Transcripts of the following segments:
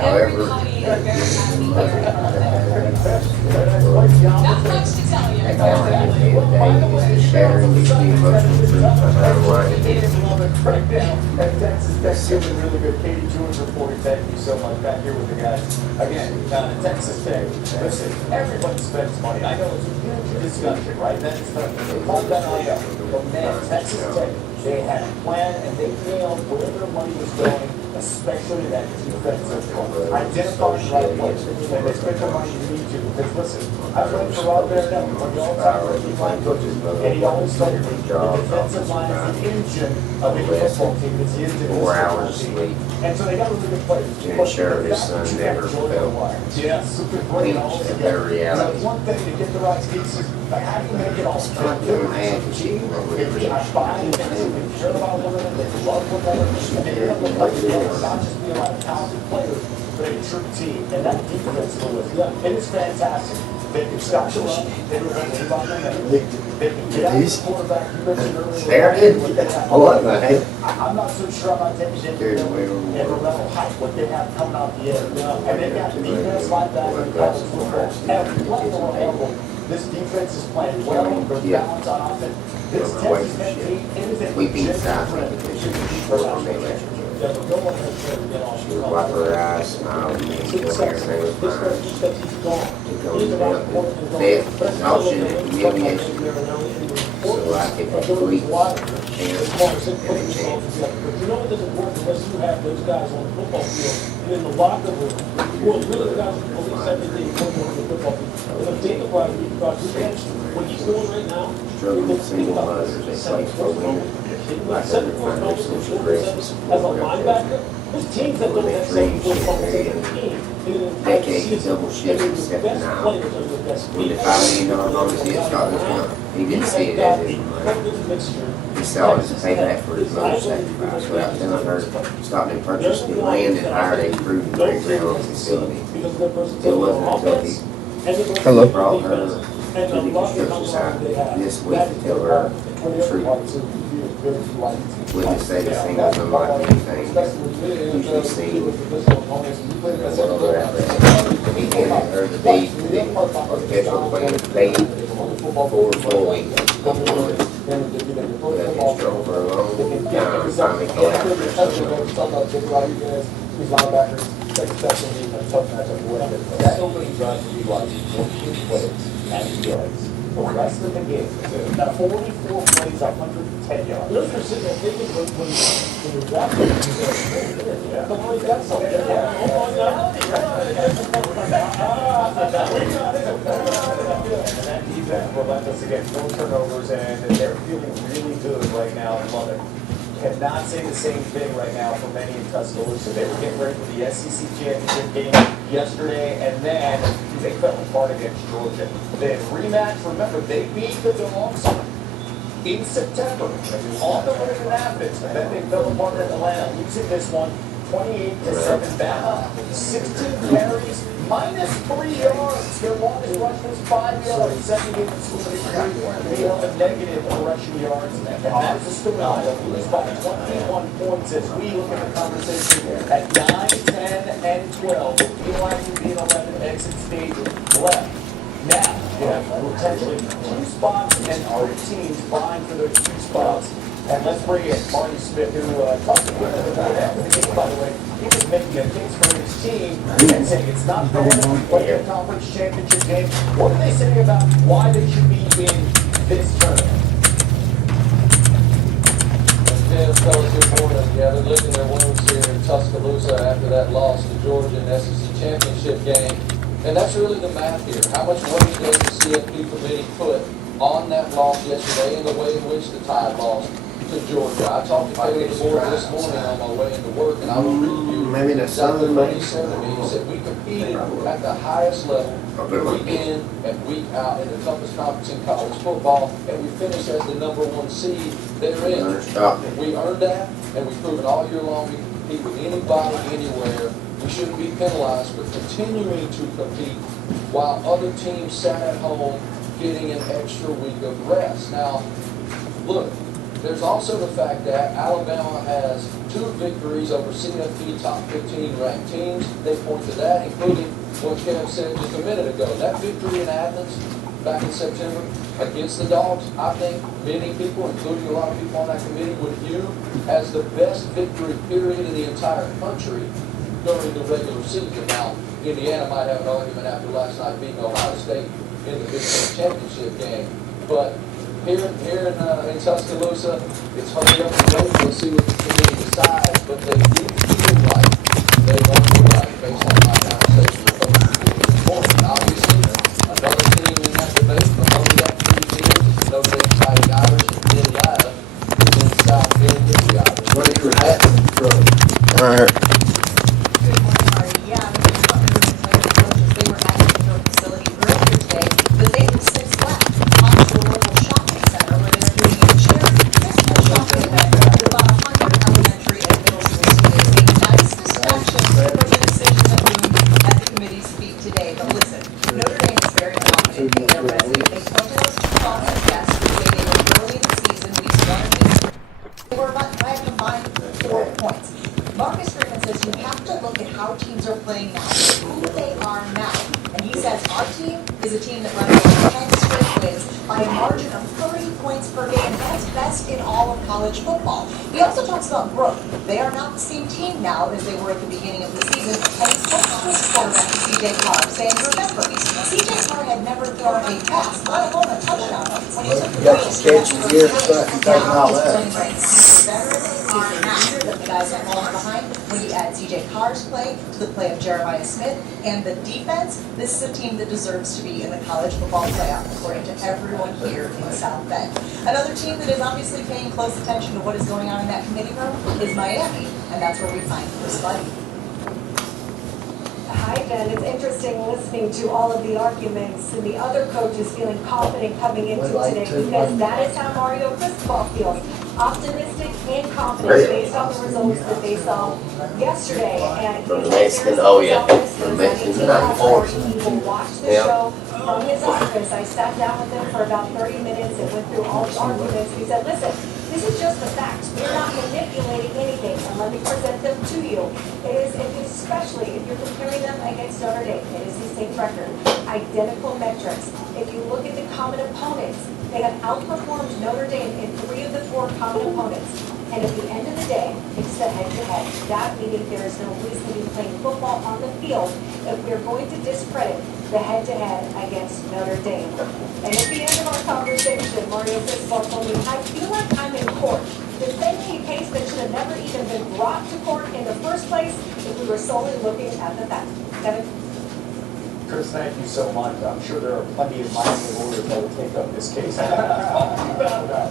However, that talent at the end of the day is the shattering, is the emotional truth behind why he did it. Texas Tech doing really good. Katie Jewins reporting. Thank you so much. Back here with the guys. Again, Texas Tech. Listen, everybody spends money. I know it's a huge discussion, right? That's the whole NIL. But man, Texas Tech, they had a plan and they nailed where their money was going, especially that defensive part. Identifying the right place. And they spent the money you need to. Because listen, I played for Rob Barinelli when y'all talk about the line coaches, and he always said the defensive line is the engine of any football team. It's the engine of 4 the hours team. sleep. And so they got really good players. To ensure his son never fell. Yeah, super great all Their together. reality. It's one thing to get the right pieces, but how do you make it all Not doing half and cheating or whatever. If I find it, they care about one another, they love one another, and they end up like together, not just being like talented players, but a true team. And that defense it is fantastic. They can stop the run, they can run anybody, they can get out the quarterback. You mentioned earlier. There it is. What the heck? I'm not so sure about taking it and the level height, what they have coming out the end. And they got defense like that in college football. Every level, this defense is playing well, they're balanced on offense. This Texas Tech team, it is a We beat South Competition on the election. She would wipe her eyes, smile, and tell me everything was fine. He goes down to death, exhaustion, and humiliation. So I could complete chance and a chance. But you know it doesn't work unless you have those guys on the football field and in the locker room who are really the guys who believe everything going on the football field. And if Jacob Rodriguez, what he's doing right now, Struggling single mothers, they play for a winner. Like other founders, social graces, as a linebacker, there's teams that don't have same football team. decade of double shift and stepping out. When the $5 million bonus hit Scotland's Mountain, he didn't see it as his money. He saw it as a payback for his mother's sacrifice. Without telling her, Stockton purchased the land and hired a proven playground facility. It wasn't until he brought her to the construction site this week to tell her the truth. Witness say this thing was unlike anything usually seen in the world out there. He handed her the deed to the architectural plan paid for 4 weeks. But he strove for a long time, finally collapsed. These linebackers, especially a tough matchup with them. So many drives to be watching 14 plays at yards. The rest of the game, now 44 plays, 110 yards. Those are sitting there thinking when you're drafting, yeah. Come on, you got something. Yeah. Oh, my God. And that defense relentless again, 4 turnovers, and they're feeling really good right now. I love it. Cannot say the same thing right now for many in Tuscaloosa. They were getting ready for the SEC championship game yesterday, and then they fell apart against Georgia. Then rematch, remember, they beat the Dogs in September on the road in Athens, and then they fell apart in Atlanta, losing this one 28-7. Bama, 16 carries, -3 yards. Their longest rush was 5 yards. Second game in school, they have a negative rushing yards, and that's the story. They lose by 21 points as we look at the conversation at 9, 10, and 12. Utilizing the 11 exit stage left. Now, you have potentially 2 spots and 2 teams vying for those 2 spots. And let's bring in Marty Smith, who talked to him after the game, by the way. He was making a case for his team and saying it's not fair to play a conference championship game. What are they saying about why they should be in this tournament? As fellas reported, yeah, they're licking their wounds here in Tuscaloosa after that loss to Georgia in the SEC championship game. And that's really the math here. How much weight does the CFP committee put on that loss yesterday and the way in which the Tide lost to Georgia? I talked to Taylor DeBoer this morning on my way into work, and I will read you Maybe the exactly sun what he makes said to me. He said, we competed at the highest level week in and week out in the toughest conference in college football, and we finished as the #1 seed therein. We earned that, and we've proven all year long we can compete with anybody, anywhere. We shouldn't be penalized for continuing to compete while other teams sat at home getting an extra week of rest. Now, look, There's also the fact that Alabama has 2 victories over CFP top 15 ranked teams. They point to that, including what Kev said just a minute ago. That victory in Athens back in September against the Dogs, I think many people, including a lot of people on that committee, would view as the best victory period in the entire country during the regular season. Now, Indiana might have an argument after last night beating Ohio State in the Big Ten championship game. But here in Tuscaloosa, it's hurry up and wait. We'll see what the committee decides. But they do feel like they won the right based on my conversation with folks before. And obviously, another team in that debate, the hurry up 2 teams, Notre Dame Fighting Irish and Indiana, is in South Bend with the Irish. What are your hats in the truck? Good morning, Marty. Yeah, I was just wondering if the coaches, they were at the indoor facility earlier today, but they were 6 left onto a local shopping center where they were doing a shared physical shopping event with about 100 elementary and middle school students. A nice distraction from the decision that we at the committee speak today. But listen, Notre Dame is very confident in their resume. They pointed us to Providence, yes, we say they were early in the season, we won these. They were by a combined 4 points. Marcus Freeman says you have to look at how teams are playing now, who they are now. And he says our team is a team that runs 10 straight wins by a margin of 30 points per game. That's best in all of college football. He also talks about growth. They are not the same team now as they were at the beginning of the season. And he spoke to his quarterback, C.J. Carr, saying, remember, C.J. Carr had never thrown a pass, let alone a touchdown. When he took the wheels, that the guys that fallen behind when you add C.J. Carr's play to the play of Jeremiah Smith and the defense. This is a team that deserves to be in the college football playoff, according to everyone here in South Bend. Another team that is obviously paying close attention to what is going on in that committee room is Miami, and that's where we find Chris Buddy. Hi, Ben. It's interesting listening to all of the arguments and the other coaches feeling confident coming into today because that is how Mario Cristobal feels. Optimistic and confident based on the results that they saw yesterday. And From the Mexican, oh yeah, from the Mexican he will watch the show from his office. I sat down with him for about 30 minutes and went through all the arguments. He said, listen, this is just the facts. We're not manipulating anything, and let me present them to you. It is especially if you're comparing them against Notre Dame, it is the same record, identical metrics. If you look at the common opponents, they have outperformed Notre Dame in 3 of the 4 common opponents. And at the end of the day, it's the head-to-head. That meaning there is no reason to be playing football on the field if we're going to discredit the head-to-head against Notre Dame. And at the end of our conversation, Mario Cristobal told me, I feel like I'm in court, defending a case that should have never even been brought to court in the first place if we were solely looking at the facts. Kevin? Chris, thank you so much. I'm sure there are plenty of Miami lawyers that will take up this case. The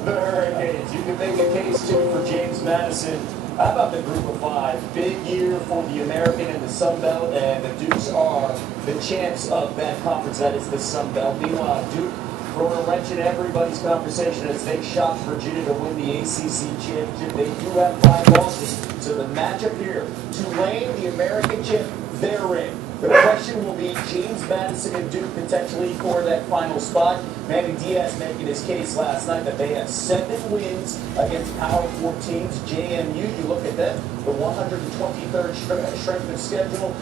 Hurricanes. You can make a case too for James Madison. How about the group of 5? Big year for the American and the Sun Belt, and the Dukes are the champs of that conference. That is the Sun Belt. Meanwhile, Duke throwing a wrench in everybody's conversation as they shot Virginia to win the ACC championship. They do have 5 losses. So the matchup here, Tulane, the American champ, they're in. The question will be James Madison and Duke potentially for that final spot. Manny Diaz making his case last night that they have 7 wins against Power 4 teams. JMU, you look at them, the 123rd strength of schedule.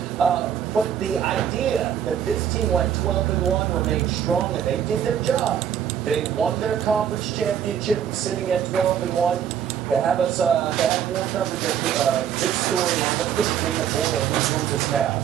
But the idea that this team went 12-1 remains strong, and they did their job. They won their conference championship sitting at 12-1. To have us, to have more coverage of this story on what this team of board and who's won this now.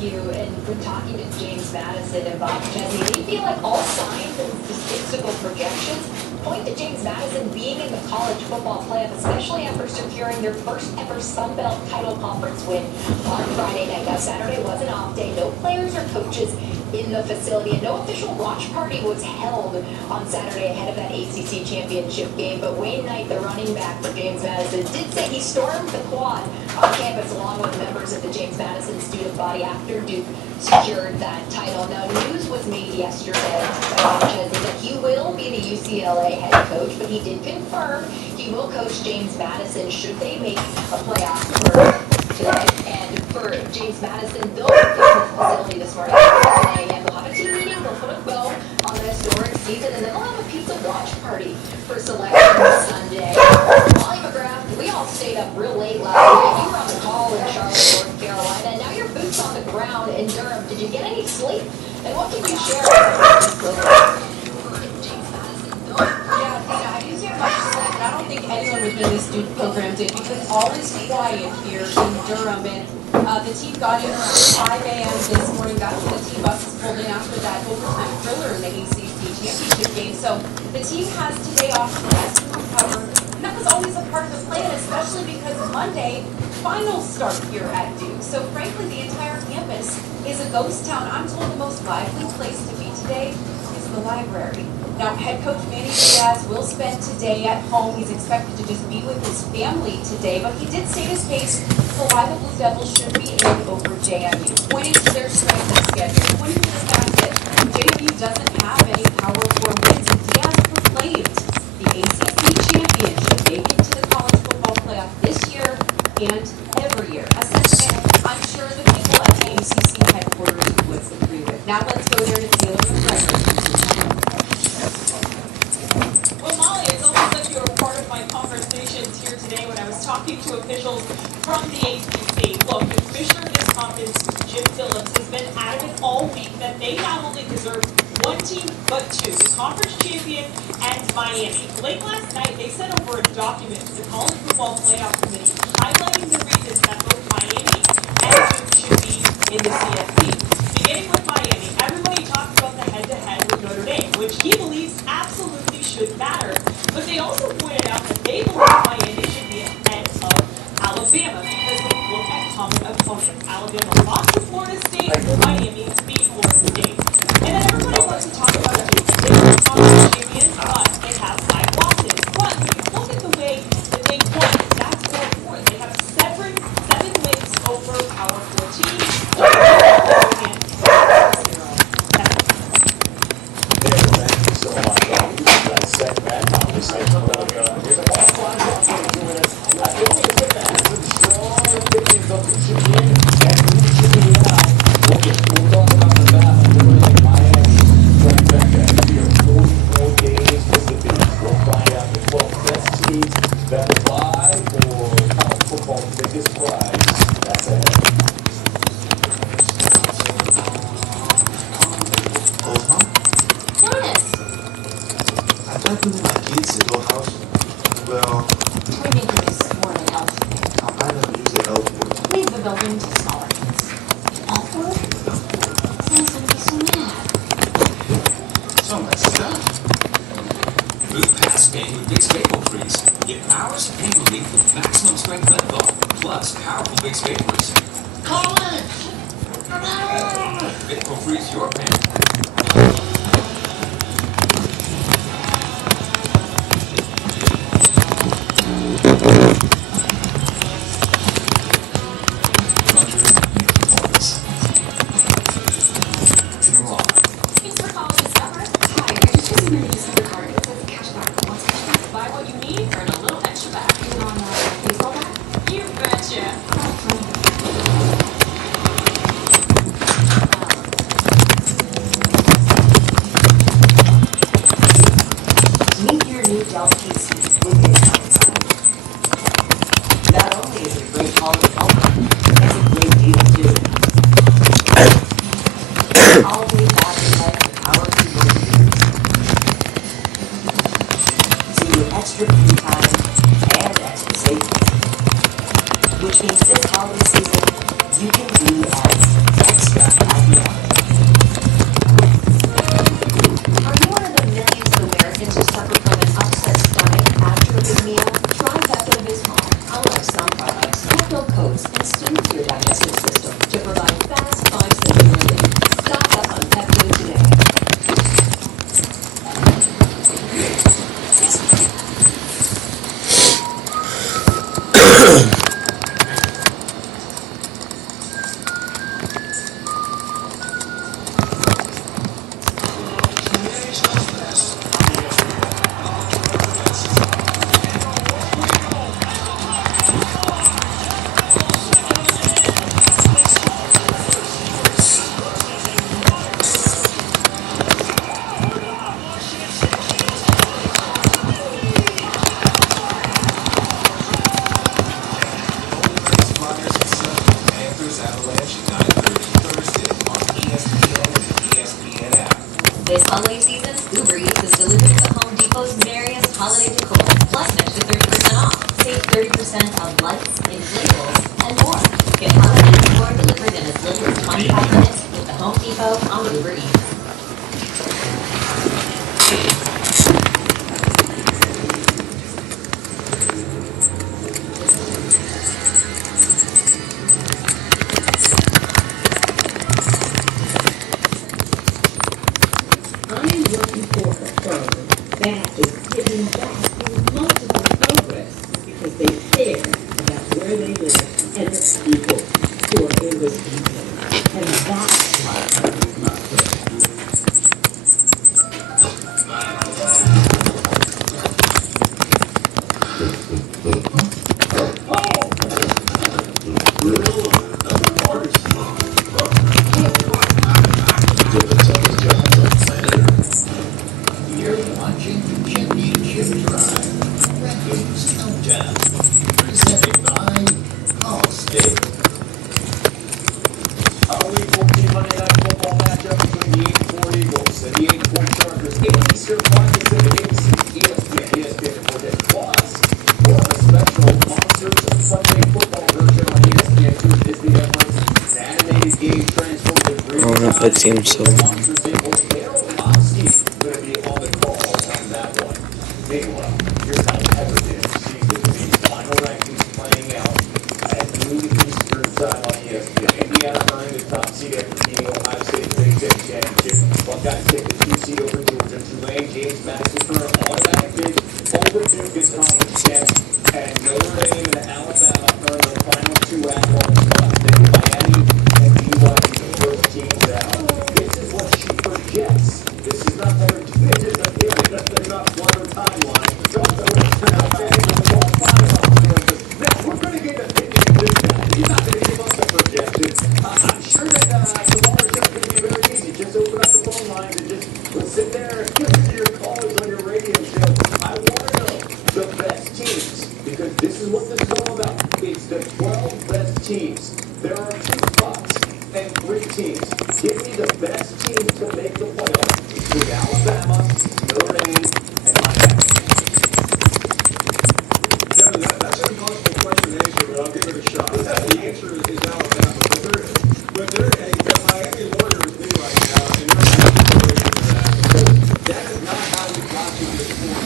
You and when talking to James Madison and Bob Chesney, they feel like all signs and statistical projections point to James Madison being in the college football playoff, especially after securing their first ever Sun Belt title conference win on Friday night. Now, Saturday was an off day. No players or coaches in the facility, and no official watch party was held on Saturday ahead of that ACC championship game. But Wayne Knight, the running back for James Madison, did say he stormed the quad on campus along with members of the James Madison student body after Duke secured that title. Now, news was made yesterday by Bob Chesney that he will be the UCLA head coach, but he did confirm he will coach James Madison should they make a playoff for today. And for James Madison, they'll be in the facility this morning at 9 a.m. They'll have a team meeting, they'll put a bow on the historic season, and then they'll have a pizza watch party for selection Sunday. Molly McGrath, we all stayed up real late last night. You were on the call in Charlotte, North Carolina, and now your boots on the ground in Durham. Did you get any sleep? And what can you share about this program? Yeah, I didn't get much sleep, and I don't think anyone within this Duke program did, because all is quiet here in Durham, and the team got in around 5 a.m. this morning, got the team buses pulled in after that overtime thriller in the ACC championship game, so the team has today off to rest and recover, and that was always a part of the plan, especially because Monday, finals start here at Duke, so frankly, the entire campus is a ghost town. I'm told the most lively place to be today is the library. Now, head coach Manny Diaz will spend today at home. He's expected to just be with his family today, but he did state his case for why the Blue Devils should be in over JMU, pointing to their strength of schedule, pointing to the fact that JMU doesn't have any Power 4 wins, and Diaz proclaimed the ACC champion should make it to the college football playoff this year and every year. A sentiment I'm sure the people at the ACC headquarters would agree with. Now let's go there to feel the record. Well, Molly, it's almost like you were part of my conversations here today when I was talking to officials from the ACC. Look, the commissioner of this conference, Jim Phillips, has been adamant all week that they not only deserve one team, but two, the conference champion and Miami. Late last night, they sent over a document to the College Football Playoff Committee highlighting the reasons that both Miami and Duke should be in the CFP. Beginning with Miami, everybody talks about the head-to-head with Notre Dame, which he believes absolutely should matter. But they also pointed out that they believe Miami should be ahead of Alabama because when you look at common opponents, Alabama lost to Florida State, Miami beat Florida State. And then everybody wants to talk about Duke. They're conference champions, but they have 5 losses. But when you look at the way that they won, that's more important. They have seven wins over Power 14. Thank you so much. Dissect that conversation really good. Here's a ball fly doing it. I feel like it's some strong opinions of who should win and who should be out. We'll talk about the battle. We're like Miami. Right back at here. 44 days with the Bees. We'll find out the 12 best teams that apply for college football's biggest prize. That's ahead. I tried bringing my kids to your house. Well, We're making this more of an elf thing. I never use the elf word. Leave the building to smaller kids. Elf word? Sounds like you're so mad. So messed up. Move past pain with Vicks Vapor Freeze. Get hours of pain relief with maximum strength menthol, plus powerful Vicks Vapors. Call it! Vapor Freeze your pain. Thanks for calling Discover. Hi, I just wasn't going to use the card. It says cashback. What's cashback? Buy what you need, earn a little extra back. Even on baseball bat? You betcha. Meet your new Dell PC with discount time. Not only is it a great quality phone, it's a great deal too. All-day battery life for power to your years. So your extra free time and extra savings. Which means this holiday season, you can be as extra as you want. Are you one of the millions of Americans who suffer from an upset stomach after a big meal? Try Pepto-Bismol. Unlike some products, Pepto coats and soothes your digestive system to provide fast, 5-second relief. Stock up on Pepto today. holiday season, Uber Eats has delivered to Home Depot's merriest holiday decor, plus an extra 30% off. Save 30% on lights, inflatables, and more. Get holiday decor delivered in as little as 25 minutes with the Home Depot on Uber Eats. I'm working for a firm that is giving back in multiple programs because they care about where they live and the people who are in this community. And that's why I'm not You're watching the Championship Drive. Rankings Countdown. Presented by Allstate. Week 14 Monday Night Football matchup between the 8-4 Eagles and the 8-4 Chargers. 8 Eastern, 5 Pacific, ABC, ESPN 4 Plus. We'll have a special Monsters of Sunday football version on ESPN2 Disney Networks. An animated game transformed in real time. I don't know if I'd see him so. Monsters equals Daryl Hopsky going to be on the call on that one. Meanwhile, here's how Everton sees the league's final rankings playing out at noon Eastern time on ESPN. Indiana earning the top seed after beating Ohio State Big Ten Championship. Buckeyes take the 2 seed over Georgia. Tulane, James Madison for an automatic bid over Duke as conference champs. And Notre Dame and Alabama earn their final 2 at-home spots. They get Miami and BYU, the first teams out. This is what she projects. This is not their theory. They're not one timeline. We're going to get an opinion of this guy. He's not going to give us a projection. I'm sure that tomorrow's just going to be very easy. Just open up the phone lines and just sit there and listen to your callers on your radio show. I want to know the best teams, because this is what this is all about. It's the 12 best teams. There are 2 spots and 3 teams. Give me the best teams to make the playoffs between Alabama, Notre Dame, and Miami. Kevin, that's an impossible question to answer, but I'll give it a shot. The answer is Alabama, but Miami lawyers do right now, and they're not that is not how we got to this point.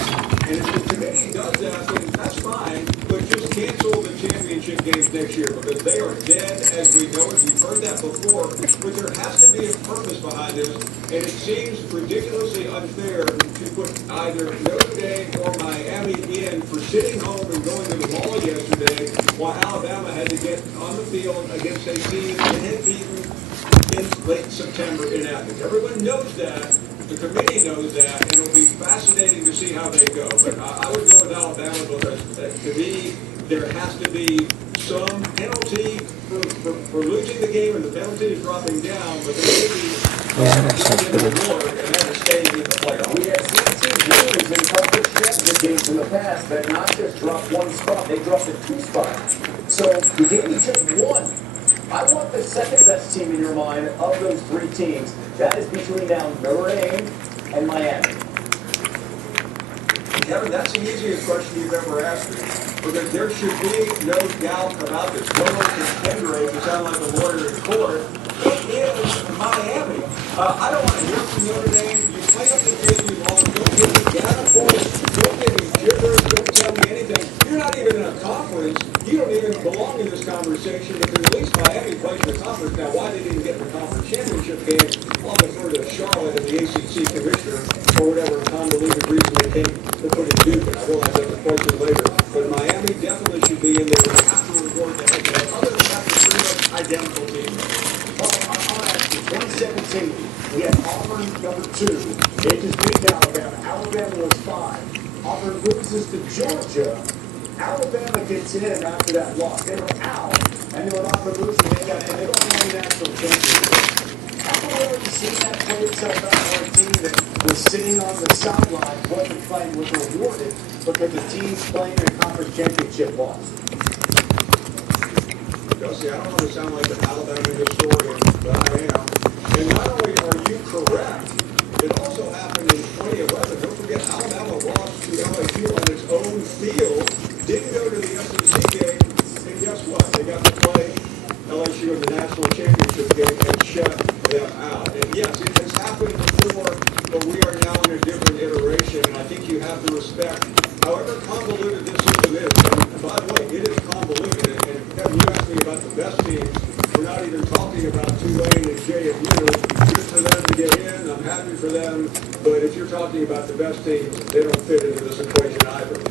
And if the committee does that, then that's fine, but just cancel the championship games next year, because they are dead as we know it. We've heard that before, but there has to be a purpose behind this, and it seems ridiculously unfair to put either Notre Dame or Miami in for sitting home and going to the mall yesterday, while Alabama had to get on the field against a team that had beaten in late September in Athens. Everyone knows that. The committee knows that, and it'll be fascinating to see how they go. But I would go with Alabama because, to me, there has to be some penalty for losing the game, and the penalty is dropping down, but there may be a reward, and that is staying in the playoff. We have seen teams lose in conference championship games in the past that not just drop 1 spot, they dropped at 2 spots. So the game is just 1. I want the second best team in your mind of those 3 teams. That is between now Notre Dame and Miami. Kevin, that's the easiest question you've ever asked me. Because there should be no doubt about this. Total contender, to sound like a lawyer in court, it is Miami. I don't want to hear from Notre Dame. You play up the field you want. Don't give me data points. Don't give me gibberish. Don't tell me anything. You're not even in a conference. You don't even belong in this conversation, because at least Miami plays the conference. Now, why they didn't get in the conference championship game, I'll defer to Charlotte and the ACC commissioner, or whatever convoluted reason they came to put in Duke, and I realize that's a question later. But Miami definitely should be in there. We have to reward the head coach. Other than that, they're pretty much identical teams. I'll ask you, 2017, we had Auburn number 2. They just beat Alabama. Alabama was 5. Auburn loses to Georgia. Alabama gets in after that loss. They were out, and they were Auburn losing. They don't win the national championship. Have you ever seen that play itself out for a team that was sitting on the sideline, wasn't playing, was rewarded because the teams playing in a conference championship lost? Dusty, I don't want to sound like an Alabama historian, but I am. And not only are you correct, it also happens Kevin, you asked me about the best teams. We're not even talking about Tulane and JMU. Good for them to get in. I'm happy for them. But if you're talking about the best teams, they don't fit into this equation either.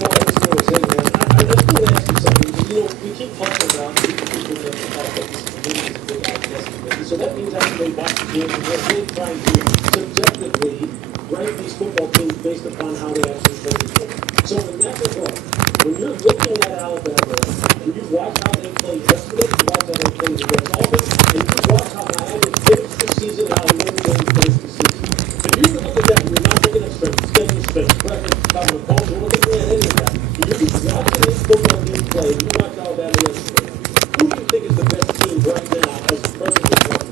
Well, I just want to say, man, I just want to ask you something. You know, we keep talking about people that have these communities and big committee. So that means after they watch the game, they're really trying to subjectively rank these football teams based upon how they actually play the game. So in that regard, when you're looking at Alabama and you watch how they played yesterday, you watch how they played against Auburn, and you watch how Miami finished the season, how Notre Dame finished the season. If you look at that, you're not looking at strength, schedule, strength, record, common opponent, you're looking at any of that. You're just watching this football team play, and you watch Alabama yesterday. Who do you think is the best team right now as the president of the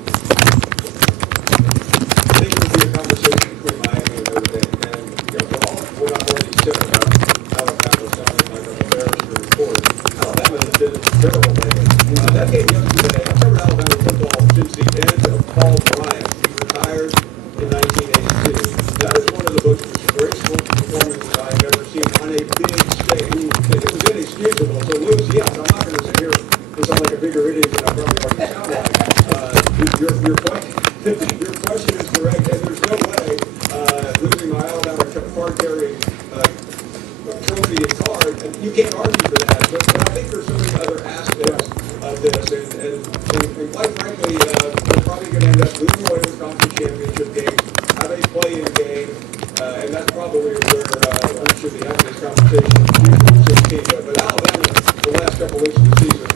I think it would be a conversation between Miami and Notre Dame. And, for all what I've already said about Alabama sounding like an embarrassing report, Alabama has been terrible lately. That game yesterday, I've covered Alabama football since the end of Paul Bryant. He retired in 1982. That is one of the most disgraceful performances I've ever seen on a big stage. It was inexcusable. So, Lewis, yes, I'm not going to sit here and sound like a bigger idiot than I probably already sound like. Your question is correct, and there's no way losing my Alabama card carrying trophy and card, and you can't argue for that. But I think there's so many other aspects of this, and quite frankly, they're probably going to end up losing away with conference championship games, how they play in a game, and that's probably where we should be having this conversation. But Alabama, the last couple weeks of the season,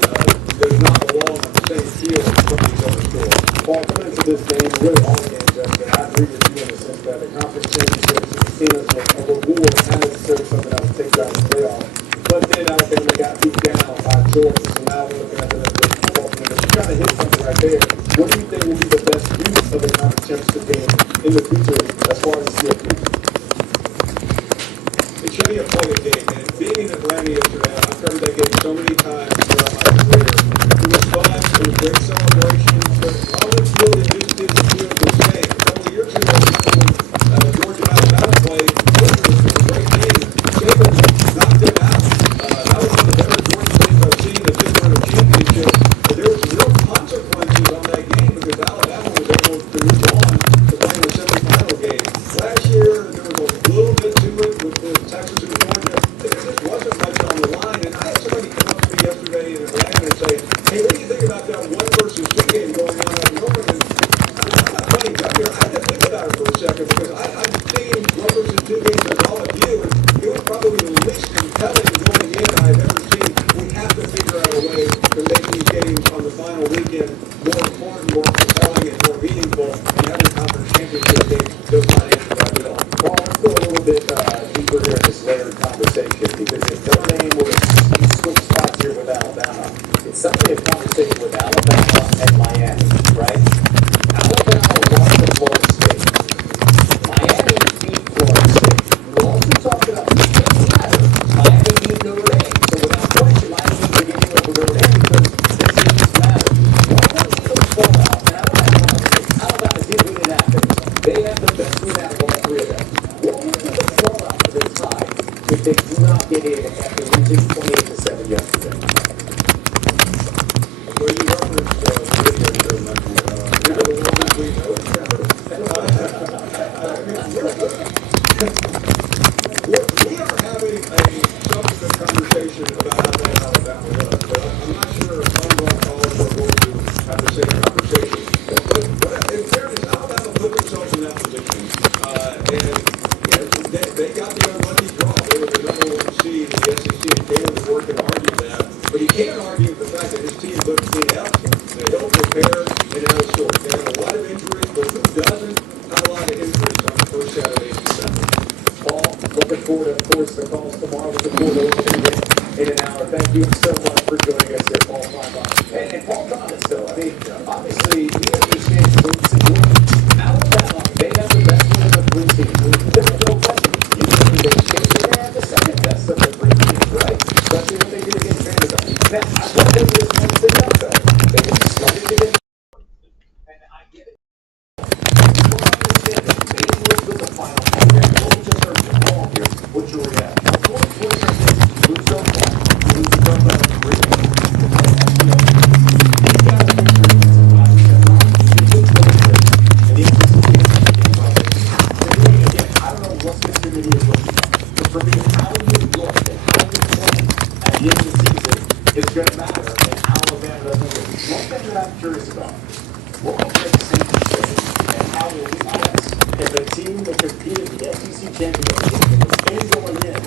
does not belong on the same field as some of these other schools. Paul, coming into this game, really all the games yesterday, I agree with you in the sense that the conference championships is seen as a reward, not necessarily something that will take you out of the playoffs. But then Alabama got beat down by Georgia, so now we're looking at the football team. But you kind of hit something right there. What do you think will be the best use of the conference championship game in the future as far as the CFP? It should be a play game, and being in Atlanta yesterday, I've covered that game so many times throughout my career. It was fun, it was great celebration, but all it really just didn't feel the same. A couple of years ago, when Georgia and Alabama played, it was a great game. Saban knocked them out. That was one of the better Georgia teams I've seen that did win a championship. But there was real consequences on that game because Alabama was able to move on to play in the semifinal game. Last year, there was a little bit to it with Texas and Georgia. There just wasn't much on the line. And I had somebody come up to me yesterday in Atlanta and say, hey, what do you think about that 1 versus 2 game going on up north? And I'm not playing up here. I had to think about it for a second because I've seen 1 versus 2 games as all of you, and it was probably the least compelling going in I've ever seen. We have to figure out a way to make these games on the final weekend more important, more compelling, and more meaningful. And having conference championship games does not answer that at all. Paul, let's go a little bit deeper here in this layered conversation because if Notre Dame were to switch spots here with Alabama, it's certainly a conversation with Alabama and Miami, right? Alabama lost to Florida State. Miami beat Florida State. We also talked about the matter. Miami beat Notre Dame. So without question, Miami is beginning over Notre Dame because decisions matter. Why don't Eagles fall out? And Alabama did win in Athens. They have the best win out of all 3 of them. What will be the fallout for their tie if they do not get in after losing 28-7 yesterday? Well, you referenced video so much. The one that we know. We are having a substantive conversation about how bad Alabama was, but I'm not sure if some of our callers are going to have the same conversation. But in fairness, Alabama put themselves in that position, and they got the unlucky draw. They were the number 1 seed in the SEC, and Caleb Ward can argue that. But he can't argue the fact that his team looked excellent. They don't prepare and out of sorts. They have a lot of injuries, but who doesn't have a lot of injuries on the first Saturday in December? Paul, looking forward to, of course, the calls tomorrow. Looking forward to listening in an hour. Thank you so much for joining us here, Paul Kleinbach. And Paul Thomas, though, I mean, obviously, we understand the situation. Alabama, they have the best one of the 3 teams. There's no question. You can be the champion. They have the second best of the 3 teams, right? Especially when they did against Vanderbilt. Now, I want them to just one thing up, though. They just started to get. And I get it. People understand that they moved to the final four. What we just heard from Paul here, what's your reaction? Lose those points, lose the It's going to matter and how Alabama does it. One thing that I'm curious about, we're going to get the same thing and how will we guess if a team that competed in the SEC championship and going in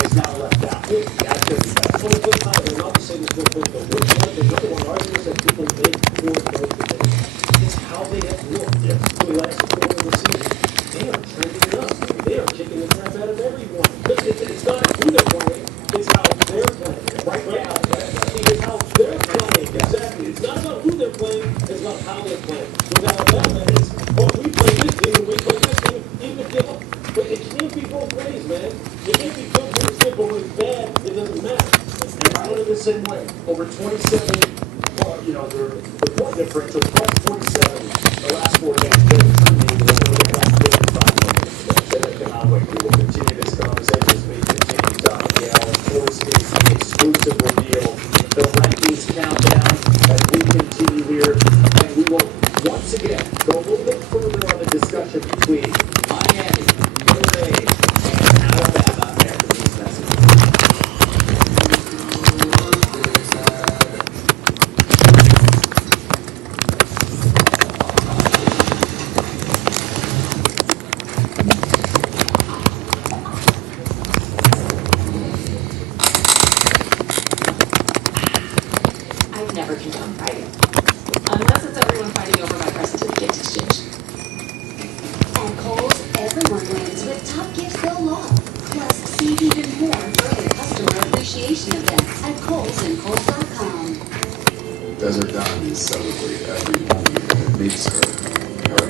is now left out? That's going to be bad. Well, good time, and I'll just say this real quick, though. The number one argument that people make for those debates is how they have looked for the last quarter of the season. They are trending it up. They are kicking the crap out of everyone. It's not who they're playing, it's how they're playing. Right now, it's how they're playing. Exactly. It's not about who they're playing, it's about how they're playing. With Alabama, it's, oh, we play this team, and we play this team, even if you look. But it can't be both ways, man. It can't be good when it's good, but when it's bad, it doesn't matter. And I look at it the same way. Over 27, the point differential, plus 47, the last 4 games, they were trending the last 55 minutes. We will continue this conversation as we continue to force this exclusive reveal, the rankings countdown as we continue here. And we will once again go a little bit further on the discussion between Miami, UA, and Alabama after these messages. I've never condoned fighting. Unless it's everyone fighting over my present at the gift exchange. At Kohl's, everyone wins with top gifts they'll love. Plus, save even more during customer appreciation events at Kohl's and Kohl's.com. Desert Diamonds celebrate every moment that makes her, her.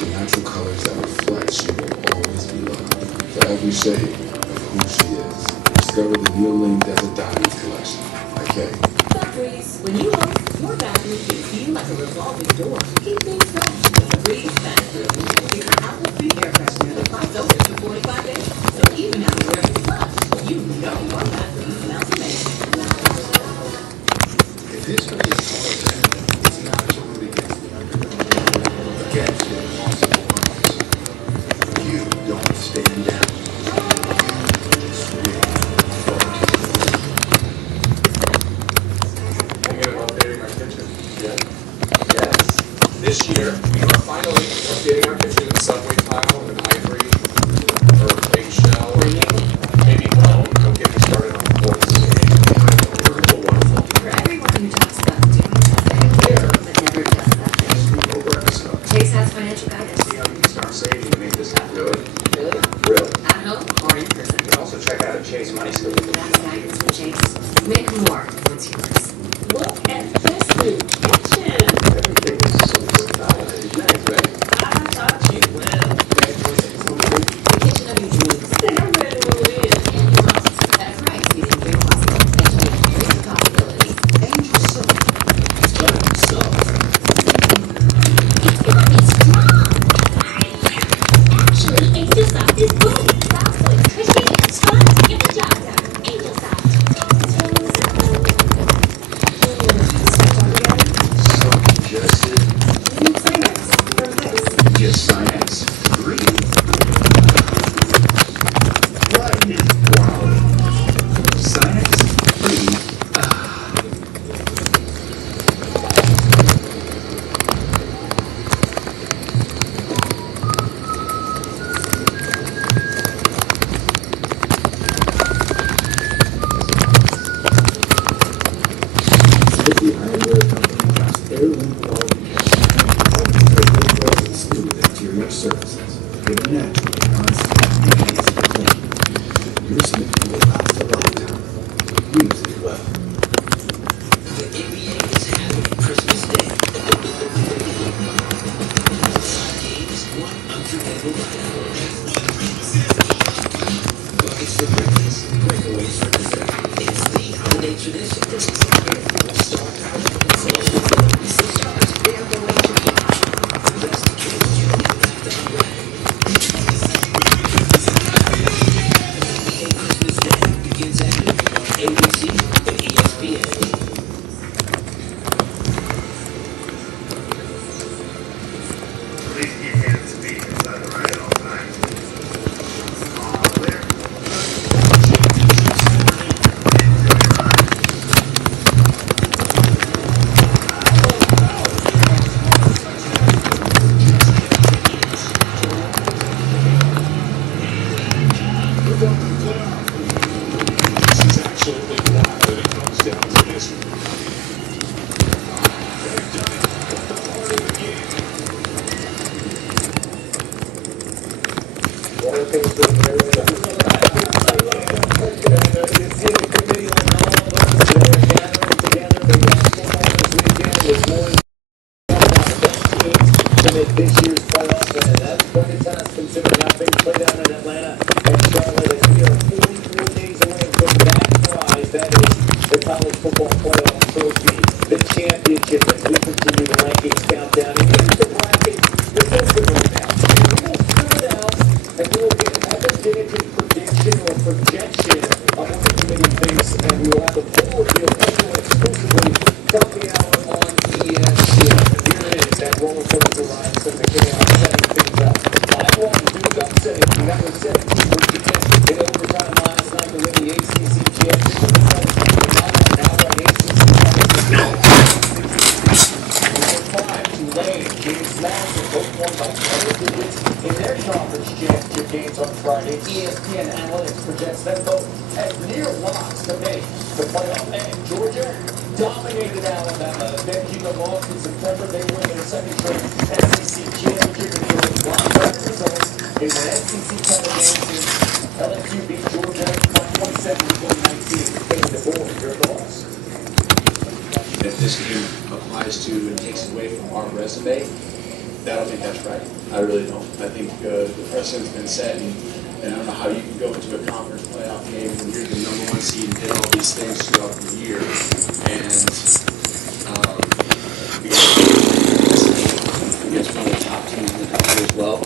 The natural colors that reflect she will always be loved. For every shade of who she is. Discover the Neil Lane Desert Diamonds collection. Okay. Factories, when you host, your bathroom can feel like a revolving door. Keep things fresh with a Breeze bathroom. It's an apple-free air freshener that lasts over to 45 days. So even after every flush, you know your bathroom smells amazing. If history is hard to handle, it's natural to get the underdog. Against the impossible odds. You don't stand down. You just really focus. Thinking about updating our kitchen? Yes. This year, we are finally updating our kitchen in subway tile and ivory or eggshell or maybe bone. Don't get me started on quartz. Wonderful, wonderful. For everyone who talks about doing something, but never does something. Over episode. Chase has financial guidance. See how you can start saving to make this happen. Really? Really? Really. At home or in person. You can also check out a Chase Money School. That's guidance from Chase. Make more. What's yours? Look at this new kitchen. Everything is so versatile. Nice, right? I thought you would. The kitchen of your dreams. They're ready to live. And your house. That's right. You can bring possible. Engineering creative possibilities. Angel Soap. It's gonna be strong. Actually, Angel Soft is boom. Soft, so it's cushy and strong to get the job done. Angel Soft. Just science. Breathe. What is wow? Science. Breathe. The eyewear company drops heirloom quality smooth interior surfaces with natural, constant, and easy to clean. Your smoothie will last a lifetime. Use it well. The NBA is having Christmas Day. Games, one unforgettable night. Buckets for breakfast, breakaways for dessert. It's the holiday tradition. Star Power consoles with 36 stars. They're going to be the best kids you have to upgrade. NBA Christmas Day begins at noon on ABC. ESPN. Please keep hands and feet inside the ride at all times. Clear. Enjoy your ride. This is absolutely wild when it comes down to this. They've done it at the heart of the game. One of the things that they're the city committee on all of us, they're gathering together, they got football this weekend, it's more than best teams to make this year's playoffs, and that's going to test considering how things play down in Atlanta and Charlotte, as we are 44 days away from that prize, that is the college football playoff trophy, the championship, as we continue the rankings countdown, and here's the bracket, that's open right now. We will fill it out, and we will get an definitive prediction or projection of what the committee thinks, and we will have a full reveal exclusively from the hour on ESPN. And here it is, that roller coaster ride, so the chaos setting things up. I want to do the upsetting, we never said Virginia in overtime last night to win the ACC championship. Now right ACC Tulane, James Madison, both won by double digits in their conference championship games on Friday. ESPN Analytics projects them both as near locks to make the playoff. And Georgia dominated Alabama, avenging a loss in September. They win their second straight SEC championship and for the blockbuster results in the SEC title game since LSU beat Georgia by 27 in 2019. Taking the board, your thoughts? If this game applies to and takes away from our resume, I don't think that's right. I really don't. I think the precedent's been set, and I don't know how you can go into a conference playoff game when you're the number one seed and did all these things throughout the year, and against one of the top teams in the country as well,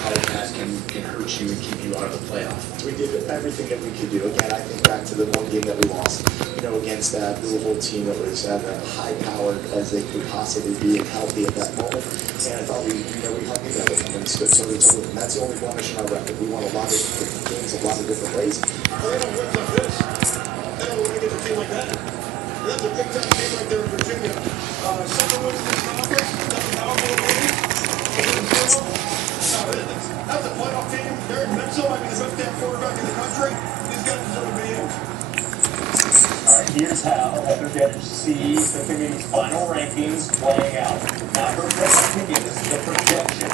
how that can hurt you and keep you out of the playoff. We did everything that we could do. Again, I think back to the one game that we lost, against that Louisville team that was as high-powered as they could possibly be and healthy at that moment. And I thought we hung in there with them and stood toe-to-toe with them. That's the only blemish in our record. We won a lot of different games a lot of different ways. They don't win like this. They don't win against a team like that. That's a big-time team right there in Virginia. Second win in this conference. That's a powerful league. That's a playoff team. Derek Mitchell might be the best damn quarterback in the country. These guys deserve to be in. All right, here's how Heather Getter sees the committee's final rankings playing out. Not her best opinion, this is the projection.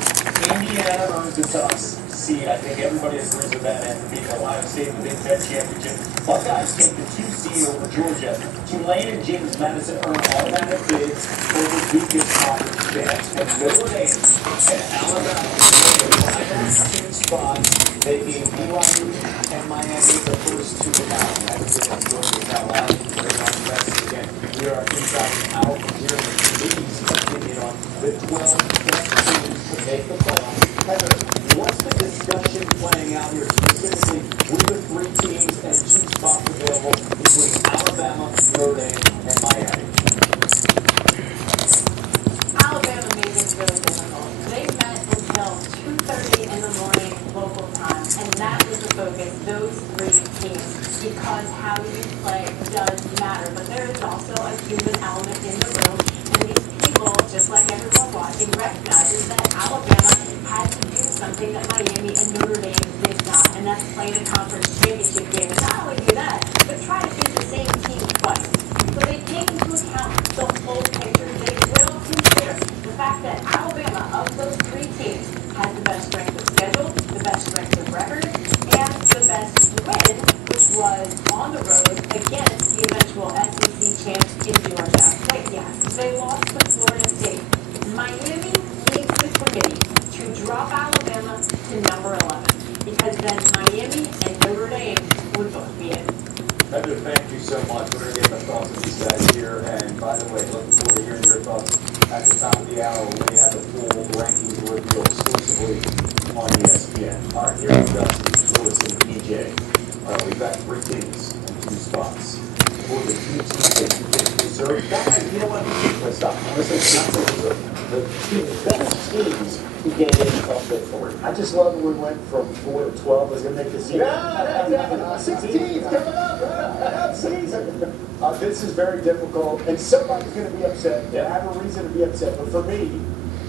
Indiana earns its seed. I think everybody agrees with that after beating Ohio State in the Big Ten Championship. Buckeyes take the 2 seed over Georgia. Tulane and James Madison earn automatic bids over Duke's conference champs. And Notre Dame and Alabama in the final 2 spots, making BYU and Miami the first 2 to out. That's the Georgia now out. Again, we are inside out here in the committee's opinion on the 12 best teams to make the playoffs. Heather, what's the discussion playing out here specifically with the 3 teams and 2 spots available between Alabama, Notre Dame, and Miami? Alabama made this really difficult. They met until 2:30 in the morning local time, and that was the focus, those 3 teams, because how you play does matter. But there is also a human element in the room, and these people, just like everyone watching, recognizes that Alabama had to do something that Miami and Notre Dame did not, and that's play in a conference championship game. And not only do that, but try to beat the same team twice. So they take into account the whole picture. They will consider the fact that Alabama, of those 3 teams, has the best strength of schedule, the best strength of record, and the best win, which was on the road against the eventual SEC champs in Georgia. But yes, they lost to Florida State. Miami needs the committee to drop Alabama to number 11, because then Miami and Notre Dame would both be in. Heather, thank you so much. We're going to get the thoughts of these guys here. And by the way, looking forward to hearing your thoughts at the top of the hour when we have the full rankings reveal exclusively on ESPN. All right, here we go. Lewis and PJ. All right, we've got 3 teams and 2 spots. for the two teams that you think deserve that. You know what? Let's stop. Honestly, it's not so deserve. The two best teams who get in off the board. I just love when we went from 4 to 12. Was going to make this season. Yeah, 16 coming up. Season. This is very difficult, and somebody's going to be upset. They have a reason to be upset, but for me,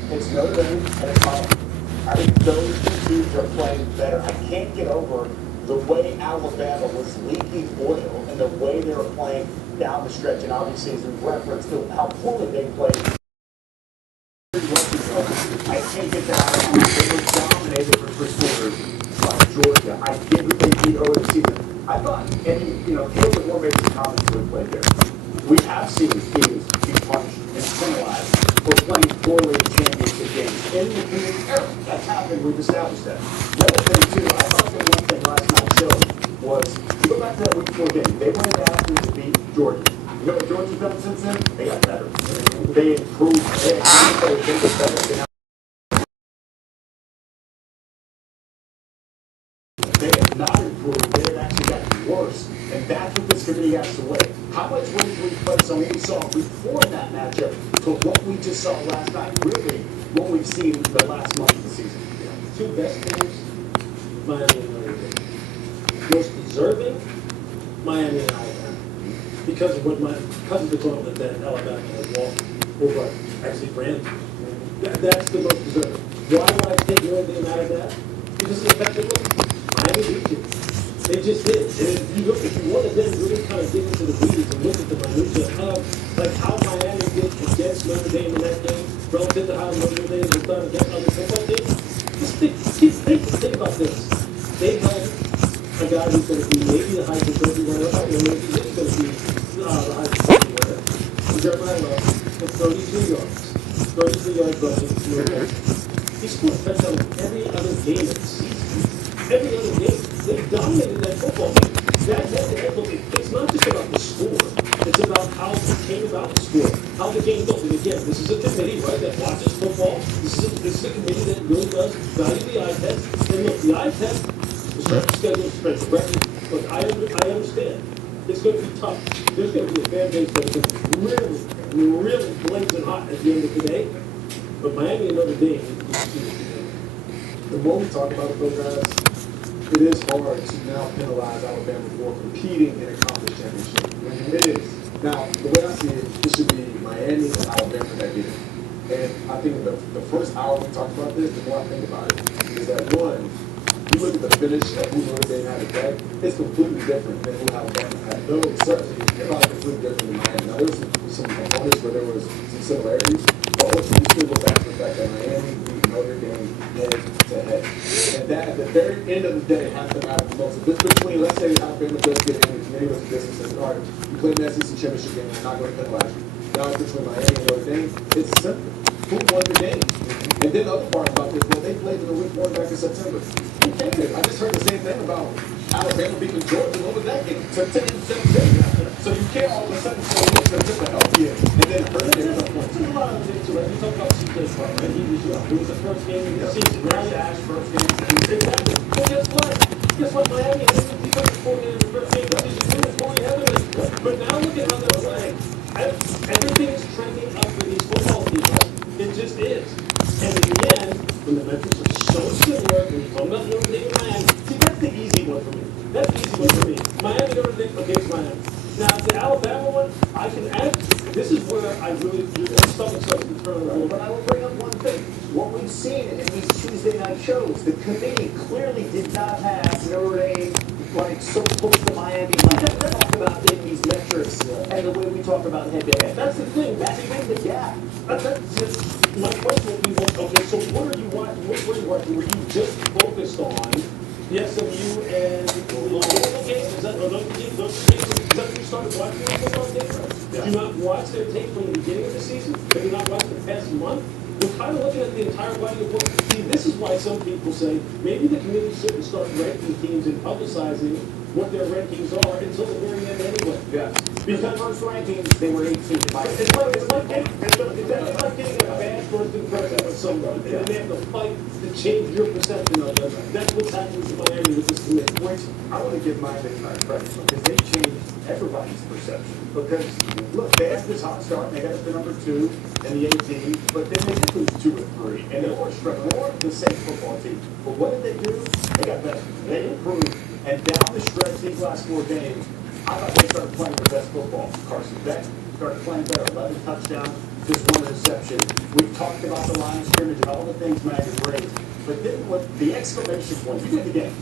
it's Notre Dame and it's Auburn. I think those two teams are playing better. I can't get over the way Alabama was leaking oil and the way they were playing down the stretch. And obviously, as we've referenced to how poorly they played. I can't get that. They were dominated for 3 quarters by Georgia. I get what they beat early in the season. I thought, and you know, Caleb Moore made some comments when we played there. We have seen teams be punished and penalized for playing poorly in championship games in the community era. That's happened. We've established that. The other thing too, I thought that one thing last night showed was, you go back to that week 4 game. They went after to beat Georgia. You know what Georgia's done since then? They got better. They improved. They get better. They have not improved. They have actually gotten worse. And that's what this committee has to weigh. How much weight do we place on what we saw before that matchup to what we just saw last night? Really, what we've seen the last month of the season. Two best teams, Miami and Notre Dame. Most deserving, Miami and Alabama. Because of the gauntlet that Alabama has walked over, actually ran through. That's the most deserving. Why would I take Notre Dame out of that? Because effectively, Miami beat you. They just did. And if you want to then really kind of get into the weeds and look at the minutiae of like how Miami did against Notre Dame in that game relative to how Notre Dame has done against other football teams, just think about this. They had a guy who's going to be maybe the Heisman Trophy winner, or maybe he's going to be the Heisman Trophy winner. Jeremiah Love for 32 yards. 33 yards rushing. He scored a touchdown every other game of the season. Every other game. They dominated that football game. It's not just about the score. It's about how it came about the score. How the game goes. And again, this is a committee, right, that watches football. This is a committee that really does value the eye test. And look, the eye test, the strength schedule, strength of record. Look, I understand. It's going to be tough. There's going to be a fan base that's going to be really blazing hot at the end of the day. But Miami and Notre Dame, The more we talk about it, though, guys, it is hard to now penalize Alabama for competing in a conference championship. It is. Now, the way I see it, it should be Miami and Alabama that get it. And I think the first hour we talked about this, the more I think about it, is that one, you look at the finish of who Notre Dame had today, it's completely different than who Alabama had. No, certainly, it's probably completely different than Miami. Now, there's some components where there was some similarities, but ultimately, still go back to the fact that Miami beat Notre Dame head to head. And that, at the very end of the day, has to matter the most. If it's between, let's say, Alabama does get in, and committee was a distance, and all right, you played the SEC championship game, I'm not going to penalize you. Now it's between Miami and Notre Dame. It's simple. Who won the game? And then the other part about this, well, they played in the week 1 back in September. Who cares? I just heard the same thing about Alabama beating Georgia. What was that game? September 17th. So you can't all of a sudden say, look, September help you, and then hurt it at some point. There's a lot of things to it. You talk about CJ Park, and he was young. It was the first game of the season. Right? First game of the season. Exactly. Well, guess what? Guess what? Miami has to become the coordinator in the first game of the season. It was fully evident. But now look at how they're playing. Everything is trending up for these football teams. It just is. And in the end, when the metrics are so similar, when you talk about Notre Dame and Miami, see, that's the easy one for me. That's the easy one for me. Miami, Notre Dame, okay, it's Miami. Now, the Alabama one, I can add, this is where I really, something starts to turn around. But I will bring up one thing. What we've seen in these Tuesday night shows, the committee clearly did not have Notre Dame like so close to Miami. Like I talk about in these metrics and the way we talk about head-to-head. That's the thing. That's the gap. That's just, my question would be, okay, so what are you watching? What were you watching? Were you just focused on the SMU and the local games? Is that what you started watching the football games? Did you not watch their tape from the beginning of the season? Did you not watch the past month? We're kind of looking at the entire body of work. See, this is why some people say maybe the committee shouldn't start ranking teams and publicizing what their rankings are until the very end anyway. Yeah. Because First rankings, they were 18. it's like getting a bad first impression of someone, and then they have to fight to change your perception of them. That's what's happening to Miami with this commit. Which I want to give Miami credit because they changed everybody's perception. Because look, they had this hot start, and they got up to number 2 in the AP, but then they did lose 2 or 3, and they were more the same football team. But what did they do? They got better. They improved, and down the stretch these last 4 games, I thought they started playing their best football. Carson Beck started playing better, 11 touchdowns, just 1 interception. We've talked about the line of scrimmage and all the things Mag has raised. But then what the exclamation point, you did the game.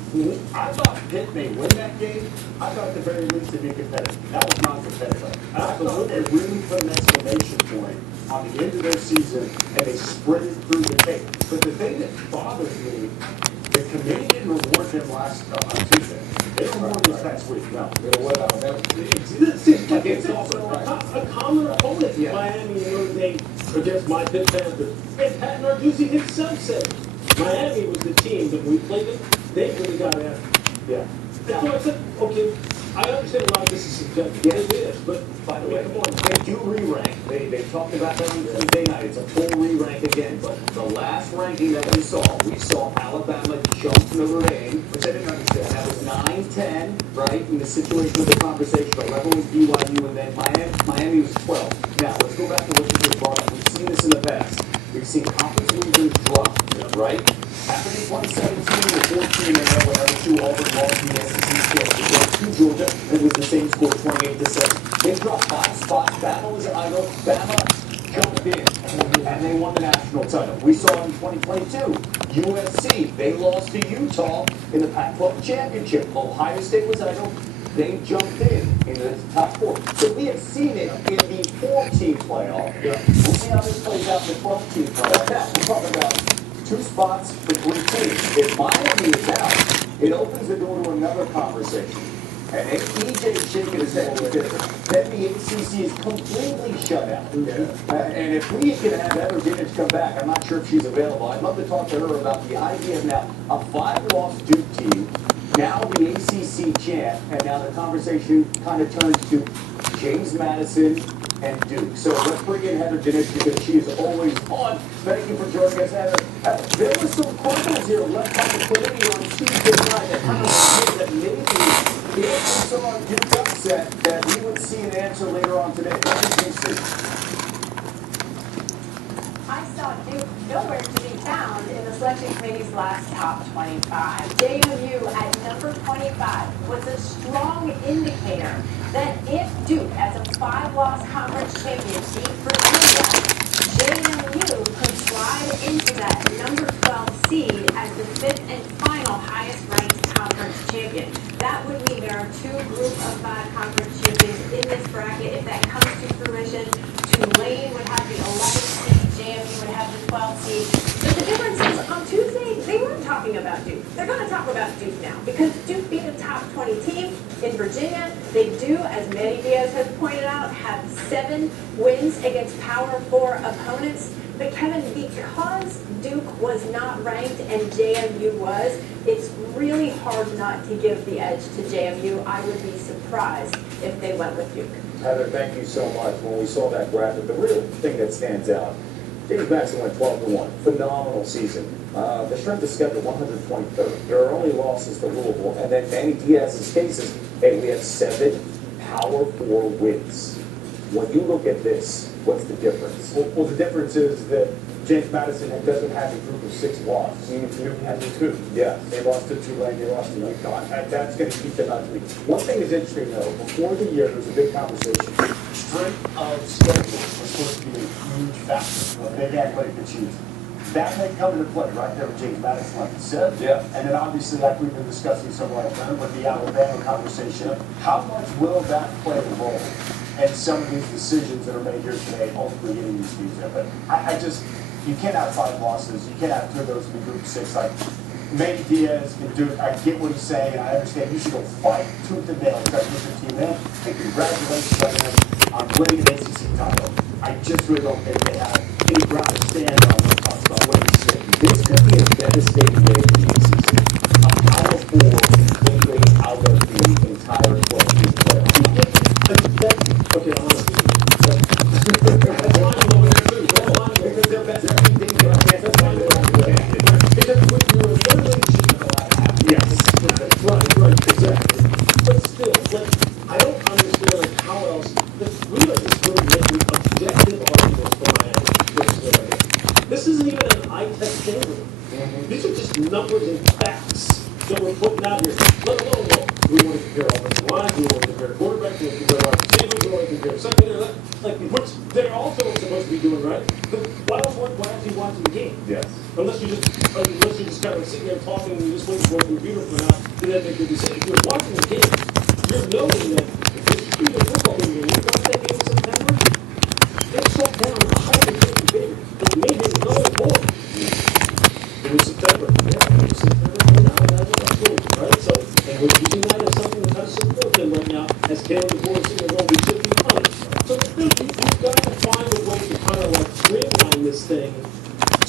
I thought Pitt may win that game. I thought at the very least they'd be competitive. That was non-competitive. And I thought they really put an exclamation point on the end of their season, and they sprinted through the tape. But the thing that bothers me, the committee didn't reward them on Tuesday. They don't reward this next week. No. It's also a common opponent, Miami and Notre Dame against my Pitt Panthers. And Pat Narduzzi himself said, Miami was the team that we played them, they really got after. Yeah. That's why I said, okay, I understand a lot of this is subjective. Yeah. It is, but By the way, they do re-rank. They talked about that on Tuesday night. It's a full re-rank again. But the last ranking that we saw Alabama jump Notre Dame, which I didn't understand. That was 9-10, right? In the situation of the conversation, 11 was BYU, and then Miami was 12. Now, let's go back to what you just brought up. We've seen this in the past. We've seen conference losers drop, right? Happened in 2017 or 14, and then whatever, 2 Auburn lost in the SEC championship to Georgia, and it was the same score, 28-7. They dropped 5 spots. Bama was idle. Bama jumped in, and they won the national title. We saw it in 2022. USC, they lost to Utah in the Pac-12 championship. Ohio State was idle. They jumped in the top 4. So we have seen it in the 4-team playoff. We'll see how this plays out in the 12-team playoff. Now, we're talking about 2 spots for 3 teams. If Miami is out, it opens the door to another conversation. And if EJ is shaking his head because then the ACC is completely shut out. And if we can have Heather Dinich come back, I'm not sure if she's available. I'd love to talk to her about the idea of now a 5-loss Duke team, now the ACC champ, and now the conversation kind of turns to James Madison and Duke. So let's bring in Heather Dinich because she is always on. Thank you for joining us, Heather. There were some quibbles here left by the committee on Tuesday night that kind of indicated that maybe if we saw a Duke upset, that we would see an answer later on today. What did you see? I saw Duke nowhere to be found in the selection committee's last top 25. JMU at number 25 was a strong indicator that if Duke, as a 5-loss conference champion, beat Virginia, JMU could slide into that number 12 seed as the 5th and final highest ranked conference champion. That would mean there are 2 group of 5 conference champions in this bracket. If that comes to fruition, Tulane would have the 11th seed, JMU would have the 12th seed. But the difference is, on Tuesday, they weren't talking about Duke. They're going to talk about Duke now because Duke beat a top 20 team in Virginia. They do, as Manny Diaz has pointed out, have 7 wins against Power 4 opponents. But Kevin, because Duke was not ranked and JMU was, it's really hard not to give the edge to JMU. I would be surprised if they went with Duke. Heather, thank you so much. When we saw that graphic, the real thing that stands out, James Madison went 12-1. Phenomenal season. The strength of schedule, 123rd. There are only losses to Louisville. And then Manny Diaz's case is, hey, we have 7 Power 4 wins. When you look at this, what's the difference? Well, the difference is that James Madison doesn't have a group of 6 losses. Duke has 2. Yeah. They lost to Tulane, they lost to UConn. That's going to keep them out of the league. One thing is interesting, though. Before the year, there was a big conversation. Strength of schedule was supposed to be a huge factor. They had played the Chiefs. That may come into play right there with James Madison, like you said. Yeah. And then obviously, like we've been discussing somewhat with the Alabama conversation, how much will that play a role in some of these decisions that are made here today, ultimately getting these teams there? But I just, you can't have 5 losses. You can't have 2 of those in the group 6. Like, Manny Diaz can do it. I get what he's saying, and I understand you should go fight tooth and nail to try to get your team in. And congratulations on them on winning an ACC title. I just really don't think they have any ground to stand on when it talks about winning 6. This could be a devastating way for the ACC. I'm all for completely out of the Okay, honestly. That's fine, I'm over there too. That's fine, because they're best. That's fine. It doesn't put you in literally. Yes. Right, exactly. But still, like, I don't understand like how else, we are just really making objective arguments for Miami versus Miami. This isn't even an eye-test candidate. These are just numbers and facts that we're putting out here. Let alone, well, we want to compare offensive lines, we want to compare quarterbacks, we want to compare wide receivers, we want to compare secondary, like, which they're also supposed to be doing, right? But why else are you watching the game? Yes. Unless you're just kind of sitting there talking and you're just waiting for a computer for now, and then make your decision. If you're watching the game, you're knowing that if this is a football game, and you watch that game in September, they're shut down 150 favorites. It made it going forward. It was September. Yeah, it was September. And now that's absolutely right. So, and we're using that as something to kind of support them right now, as Caleb before is saying, well, we should be punished. So, you've got to find a way to kind of like streamline this thing.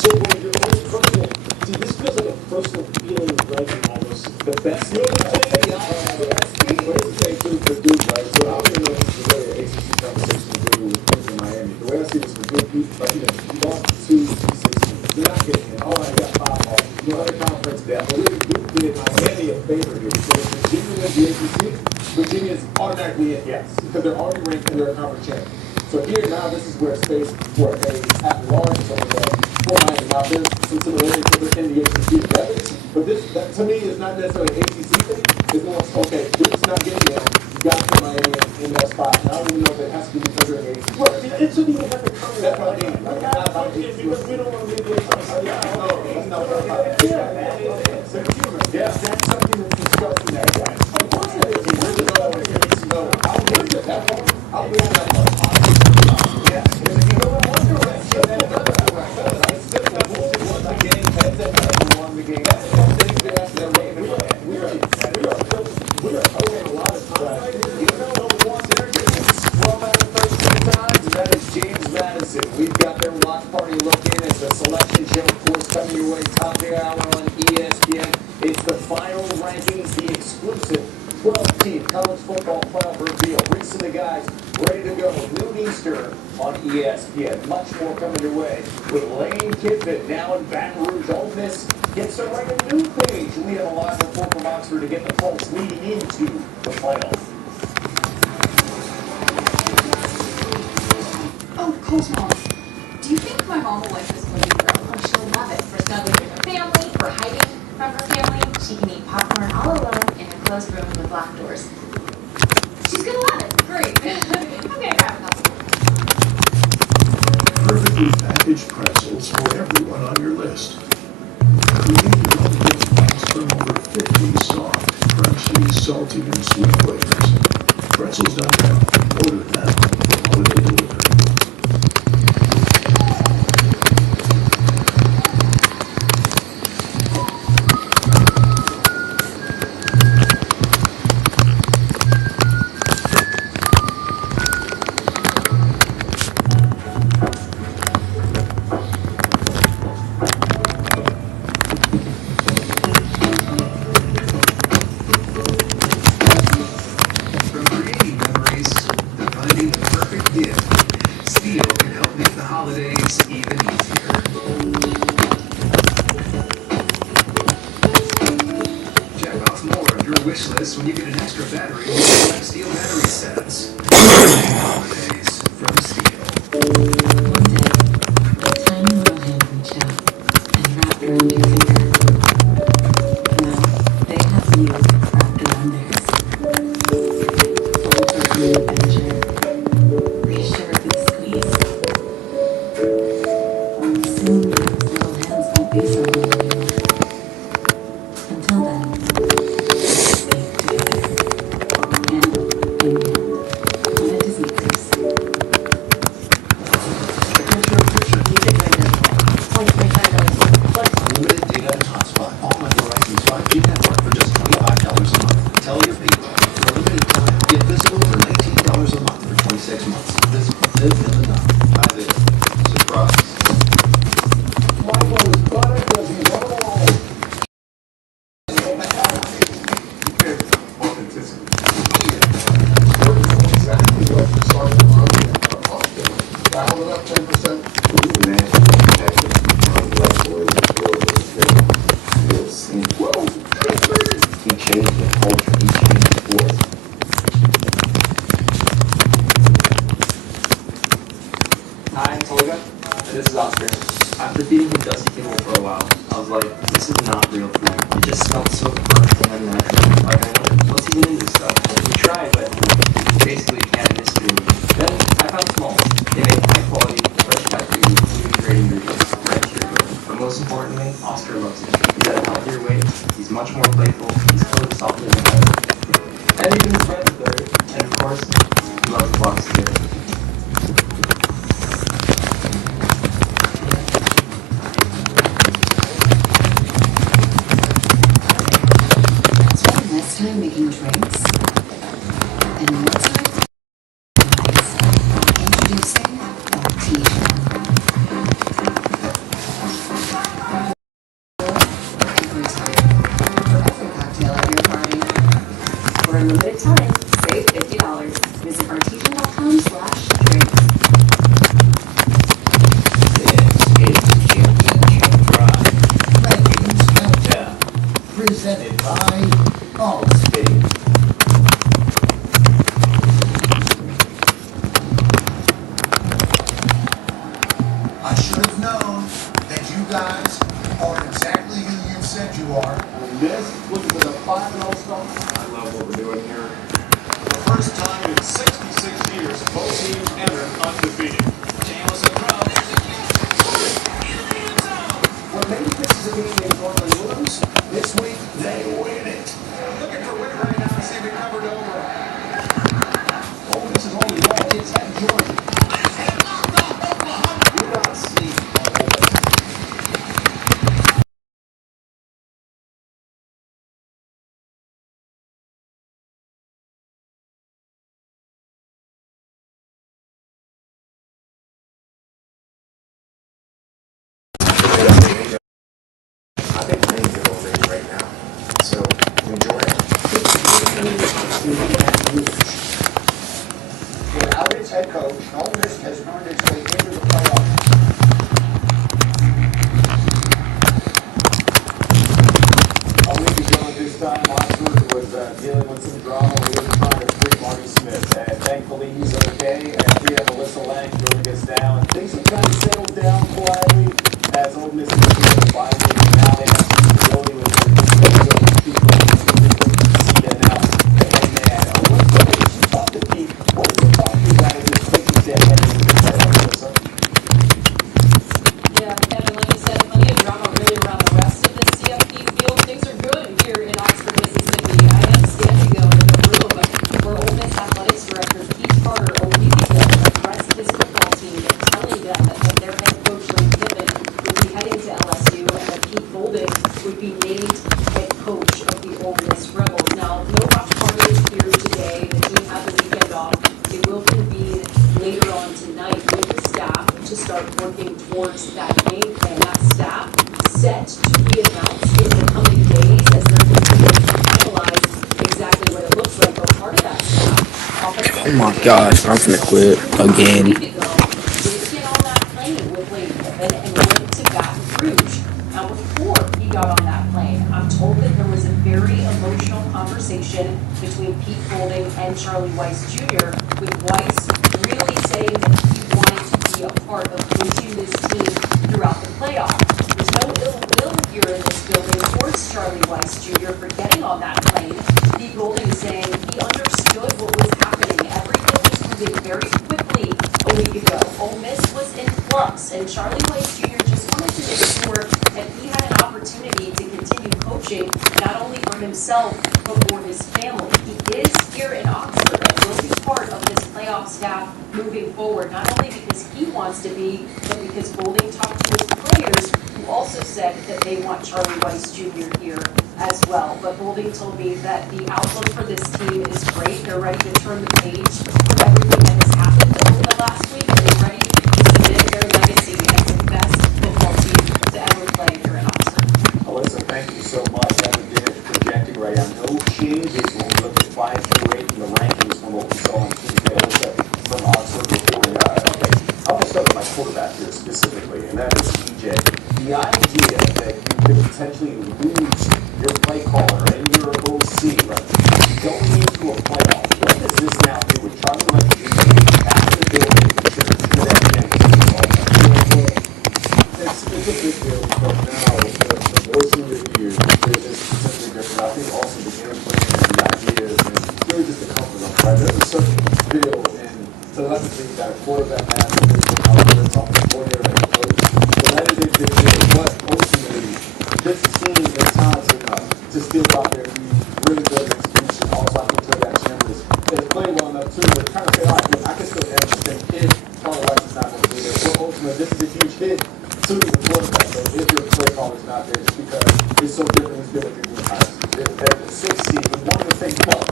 So when your own personal, see, this feels like a personal feeling of ranking almost. The best. You know what I'm saying? But it's the same thing for Duke, right? So I don't even know if it's the way the ACC conversation is really with Duke in Miami. The way I see this for Duke, like, you lost 2 G6. They're not getting in. Oh, I got 5 off. You know, other conference depth. But really, Duke did Miami a favor here. So if Virginia wins the ACC, Virginia's automatically in, yes. Because they're already ranked and they're a conference champion. So here now, this is where space for a at-large for Miami. Now, there's some similarities to the ACC together, but that to me is not necessarily an ACC thing. It's more, okay, Duke's not getting there. You got to put Miami in that spot. Now, I don't really know if it has to be because they're in the ACC. Well, it shouldn't even have to come. That's what I mean. Because we don't want to be Yeah, that's something that's discussed in that guy. Of course it is. Where's it going? I'll bring it that part. I'll bring that part. Yeah. You know what? Wonder what? I said that bullshit once the game. Heads up, everyone won the game. That's the thing they asked that Raven. We are putting a lot of time right here. You know what we want there? Scrum out of 13 times, and that is James Madison. We've got their watch party looking. It's a selection show, of course, coming your way top of the hour on ESPN. It's the final rankings, the exclusive 12-team college football playoff reveal. Reese and the guys ready to go. Noon Eastern on ESPN. Much more coming your way with Lane Kiffin now in Baton Rouge. Ole Miss gets to write a new page. We have a live report from Oxford to get the pulse leading into the playoff. Oh, Cole's mom. Do you think my mom will like this movie, girl? Oh, she'll love it. For snuggling with her family, for hiding from her family. She can eat popcorn all alone in a closed room with locked doors. She's gonna love it. Great. I'm gonna grab a couple. Perfectly packaged pretzels for everyone on your list. Create your own gift box from over 50 soft, crunchy, salty, and sweet flavors. Pretzels.com. Order now for holiday delivery. From creating memories to finding the perfect gift, Steel can help make the holidays even easier. Check off more of your wish list when you get an extra battery with select Steel battery sets. Holidays from Steel. One day, a tiny little hand reached out and wrapped around your finger. Now, they have you wrapped around theirs. Full of new adventure, reassured with squeeze. Soon, those little hands won't be so little anymore. Until then, stay together. Hand in hand, on a Disney cruise. Unlimited data and hotspot on my Verizon's 5G network for just $25 a month. Tell your people. For a limited time, get Visible for $19 a month for 26 months. Visible. Live in the dark. Try this. Surprise. Michael is butter because he's all Authenticity. Exactly what the start name's Tolga, and this is Oscar. After feeding him Dusty Kibble for a while, I was like, this is not real food. It just smelled so burnt and unnatural. Like, what's even in this stuff? We tried, but basically cannabis food. Then I found Smalls. They make high quality, fresh cut food with gluten-free ingredients right to your door. But most importantly, Oscar loves it. He's at a healthier weight, he's much more playful, he's totally softer than ever. And even his friends are third. And of course, he loves the box too. Spend less time making drinks and more time introducing Artesian. Every time, for every cocktail at your party. For a limited time, save $50. Visit artesian.com/drinks. This is the Championship Drive. Rankings Countdown. Presented by Allstate. I should have known that you guys are exactly who you said you are. This, looking for the 5-0 start. I love what we're doing here. The first time in 66 years, both teams entered undefeated. What maybe this is a game they normally lose, this week they win it. Looking for win right now to see if we covered over. Oh, this is only one. It's at Georgia. Do not sleep on Ole Miss. I think playing good already right now, so enjoy it. Without its head coach, Ole Miss has earned its way into the playoffs. A week ago at this time, Oxford was dealing with some drama. We were trying to free Marty Smith, and thankfully he's okay. And we have Melissa Lang joining us now, and things have kind of settled down quietly as Ole Miss is able to find it. Now they have some stability with their people. See that now. And man, what's you talk to Pete? What was he talking about as this taking step heading into the playoffs, Melissa? Yeah, Kevin, like you said, plenty of drama really around the rest of the CFP field. Things are good here in Oxford, Mississippi. I am standing though in the room where Ole Miss Athletics Director Pete Carter a week ago addressed his football team, telling them that their head coach Lane Kiffin would be heading to LSU and that Pete Golding would be named head coach of the Ole Miss Rebels. Now, no watch party is here today. The team had the weekend off. They will convene later on tonight with the staff to start working towards that game plan. That staff set to be announced in the coming days as they're continuing to finalize exactly what it looks like. But part of that staff, Oh my gosh, I'm gonna quit again. did get on that plane with Lane Kiffin and went to Baton Rouge. Now, before he got on that plane, I'm told that there was a very emotional conversation between Pete Golding and Charlie Weiss Jr., with Weiss really saying that he wanted to be a part of coaching this team throughout the playoffs. There's no ill will here in this building towards Charlie Weiss Jr. for getting on that plane. Pete Golding saying he understood what was happening. Everything was moving very quickly a week ago. Ole Miss was in flux, and Charlie Weiss Jr. just wanted to make sure that he had an opportunity to continue coaching, not only for himself, but for his family. He is here in Oxford and will be part of this playoff staff moving forward, not only because he wants to be, but because Golding talked to his players, who also said that they want Charlie Weiss Jr. here as well. But Golding told me that the outlook for this team is great. They're ready to turn the page for everything that has happened over the last week, and they're ready to submit their legacy as the best football team to ever play here in Oxford. Melissa, thank you so much. That was good projecting right now. No changes when we look at 5 through 8 in the rankings from what we saw on Tuesday. Melissa from Oxford reporting. Okay, I'll just start with my quarterback here specifically, and that is TJ. The idea that you could potentially lose your play caller and your OC, right, going into a playoff, what does this now do with Charlie Weiss Jr. after the building? Should that a quarterback has a physical power, it's offensive coordinator and coach. So that is a big deal. But ultimately, this team is talented enough to still go out there and be really good at execution. Also, I think that Chambers is playing well enough too to kind of say, all right, look, I can still edge this thing if Carl Weiss is not going to be there. So ultimately, this is a huge hit to the quarterback. So if your play call is not there, just because it's so different as good with your new hires. They're the 6th seed. We wanted to think, well,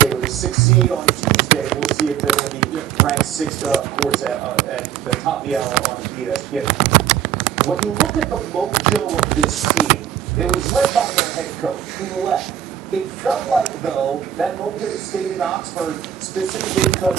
they were the 6th seed on Tuesday. We'll see if they're going to be ranked 6th, of course, at the top of the hour on ESPN. When you look at the mojo of this team, it was led by their head coach, who left. It felt like, though, that mojo stayed in Oxford specifically because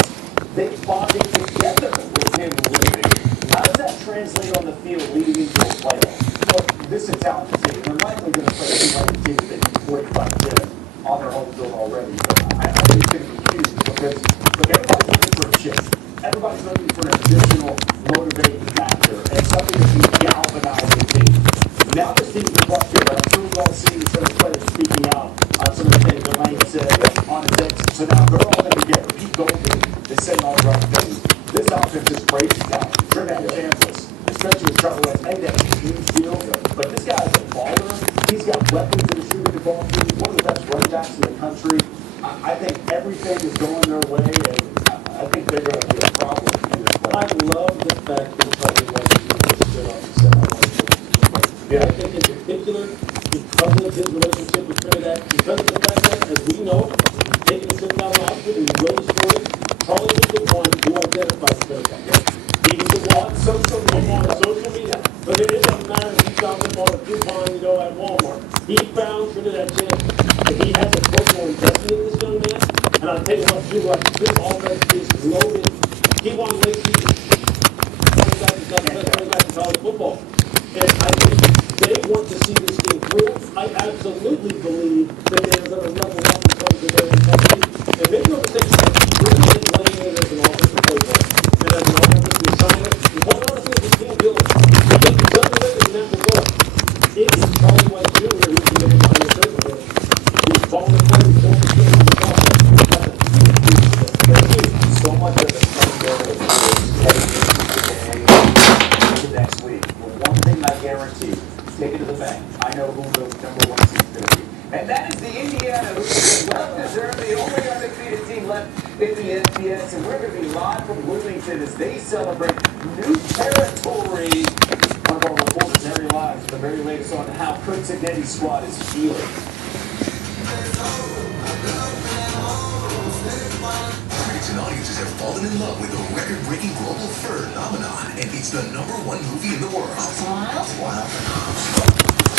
they bonded together with him leaving. How does that translate on the field leading into a playoff? Look, this is a talented team. They're likely going to play a team like the team that beat 45-10 on their home field already. But I think it's going to be huge because, look, everybody's looking for a chip. Everybody's looking for an additional motivating factor and something that can galvanize the team. Now this team's been brought together. I'm sure we've all seen some of the players speaking out on some of the things that Lane said on his exit. So now they're all together. Pete Golding is saying all the right things. This offense is crazy now. Trinidad Kansas, especially with Charlie West, made that a huge deal. But this guy is a baller. He's got weapons that are shooting the ball. He's one of the best running backs in the country. I think everything is going their way, and I think they're going to be a problem in this play. I love the fact that Charlie West is good on the side. Yeah, I think in particular, because of his relationship with Trinidad, because of the fact that, as we know, he's taking a step out of Oxford and he really scored it, Charlie was the one who identified Trinidad. He was the one on social media. But it doesn't matter if he found him on a coupon, at Walmart. He found Trinidad James. And he has a personal investment in this young man. And I'll tell you what, too, like, this offense is loaded. He won late season. Coming back to college football. And I think they want to see this thing through. I absolutely believe that they're going to level up in terms of their intensity. And make no mistake, really laying in as an offensive playbook. And as an offensive designer, and quite honestly, we can't do it. Because the other way doesn't have to work. It is Charlie White Jr. who's the man behind the curtain. He's falling apart, he's going to stand on the offense. So much of the Sunday is heading into next week. But one thing I guarantee, take it to the bank. I know who the number 1 team is going to be. And that is the Indiana, who is well-deserved, the only undefeated team left in the FBS. And we're going to be live from Bloomington as they celebrate new territory. One of our reporters, Harry Lives, the very latest on how Prince and Denny's squad is feeling. Critics and audiences have fallen in love with the record-breaking global phenomenon, and it's the #1 movie in the world. Wild.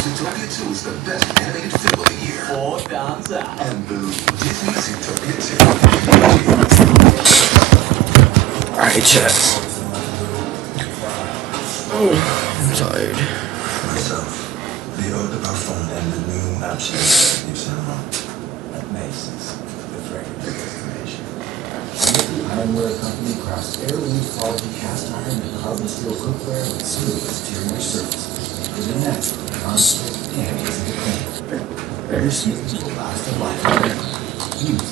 Zootopia 2 is the best animated film of the year. 4 thumbs up. And boo, Disney's Zootopia 2. Alright, chat. I'm tired. Myself, the eau de parfum and the new Absolute Yves Saint Laurent at Mason's, the fragrance destination. Ironware Company crafts heirloom quality cast iron and carbon steel cookware with smooth exterior surfaces. For the natural, non-stick, and easy to clean. Very smooth will last a lifetime. Use